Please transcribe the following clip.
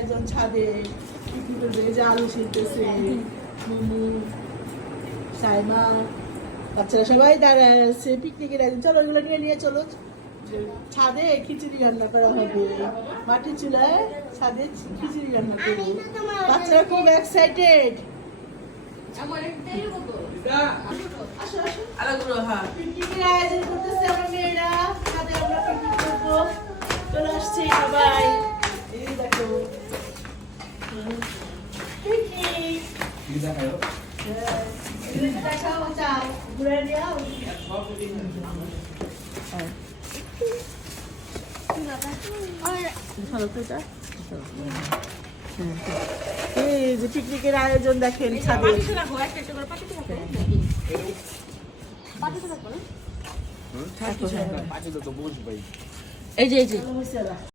আয়োজন ছাদে পিকনিক করবে, এই যে আলু শিখতেছে মুমু সাইমা, বাচ্চারা সবাই দাঁড়ায় আছে পিকনিকের আয়োজন। চলো ওইগুলো নিয়ে চলো, ছাদে খিচুড়ি রান্না করা হবে, মাটির চুলায় ছাদে খিচুড়ি রান্না করবো। বাচ্চারা খুব এক্সাইটেড। পিকনিকের আয়োজন করতেছে আমার মেয়েরা, ছাদে আমরা পিকনিক করবো। চলে আসছে সবাই, এই দেখো পিকনিক। দেখাও যাও, ঘুরে নিয়ে আও। এই যে পিকনিকের আয়োজন দেখেন ছাদে। এই যে